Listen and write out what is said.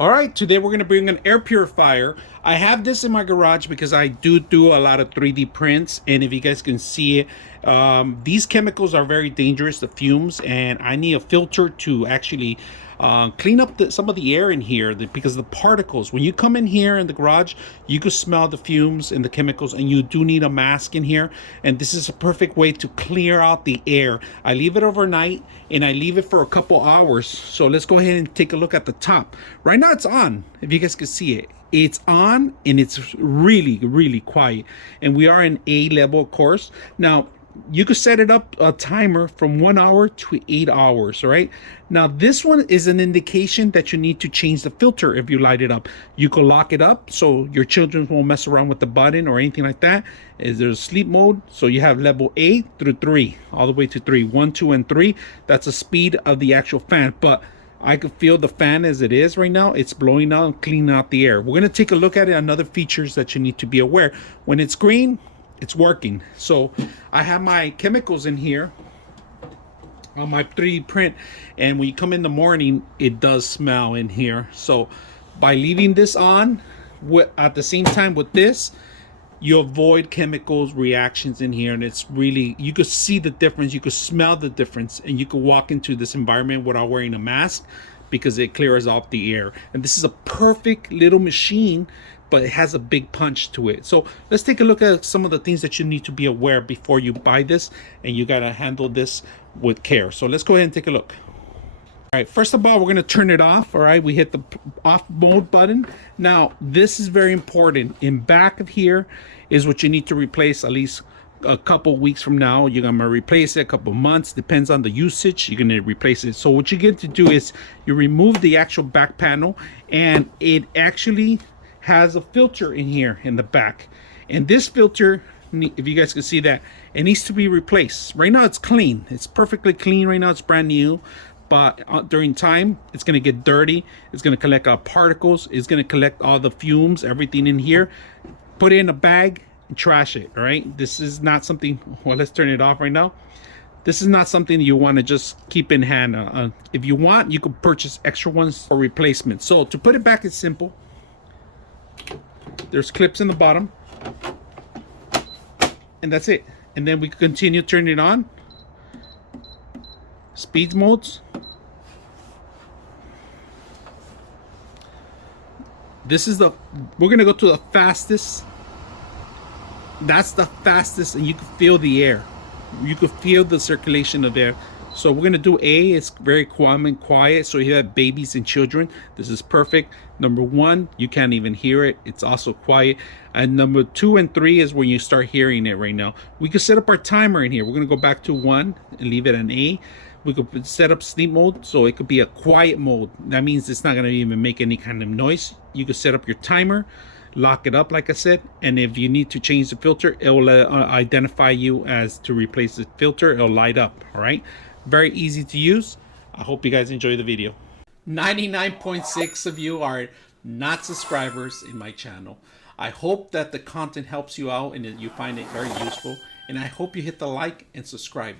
All right, today we're going to bring an air purifier. I have this in my garage because I do a lot of 3D prints, and if you guys can see it, these chemicals are very dangerous, the fumes, and I need a filter to actually clean up some of the air in here because the particles, when you come in here in the garage, you can smell the fumes and the chemicals, and you do need a mask in here, and this is a perfect way to clear out the air. I leave it overnight and I leave it for a couple hours. So let's go ahead and take a look at the top. Right now it's on, if you guys can see it. It's on and it's really quiet, and we are in A level course. Now you could set it up a timer from 1 hour to 8 hours. All right, now this one is an indication that you need to change the filter. If you light it up, you could lock it up so your children won't mess around with the button or anything like that. Is there a sleep mode? So you have level A through 3, all the way to 3, 1, 2, and 3. That's the speed of the actual fan, but I could feel the fan as it is right now. It's blowing out and cleaning out the air. We're going to take a look at it. Another features that you need to be aware. When it's green, it's working. So I have my chemicals in here on my 3D print, and when you come in the morning, it does smell in here. So by leaving this on at the same time with this, you avoid chemicals reactions in here, and it's really, you could see the difference, you could smell the difference, and you could walk into this environment without wearing a mask because it clears off the air. And this is a perfect little machine, but it has a big punch to it. So let's take a look at some of the things that you need to be aware before you buy this, and you got to handle this with care. So let's go ahead and take a look. All right, first of all, we're going to turn it off. All right, we hit the off mode button. Now, this is very important. In back of here is what you need to replace at least a couple weeks from now. You're going to replace it a couple months, depends on the usage. You're going to replace it. So what you get to do is you remove the actual back panel, and it actually has a filter in here in the back. And this filter, if you guys can see that, it needs to be replaced. Right now it's clean. It's perfectly clean right now. It's brand new. But during time, it's going to get dirty. It's going to collect particles. It's going to collect all the fumes, everything in here. Put it in a bag and trash it, all right? This is not something, well, let's turn it off right now. This is not something you want to just keep in hand. If you want, you could purchase extra ones for replacement. So to put it back, it's simple. There's clips in the bottom. And that's it. And then we continue turning it on. Speed modes. This is we're gonna go to the fastest. That's the fastest, and you can feel the air. You can feel the circulation of air. So we're gonna do A. It's very calm and quiet. So you have babies and children. This is perfect. Number 1, you can't even hear it. It's also quiet. And number 2 and 3 is when you start hearing it right now. We could set up our timer in here. We're gonna go back to 1 and leave it an A. We could set up sleep mode, so it could be a quiet mode. That means it's not going to even make any kind of noise. You could set up your timer, lock it up like I said, and if you need to change the filter, it will identify you as to replace the filter. It'll light up. All right, very easy to use. I hope you guys enjoy the video. 99.6 of you are not subscribers in my channel. I hope that the content helps you out and that you find it very useful, and I hope you hit the like and subscribe.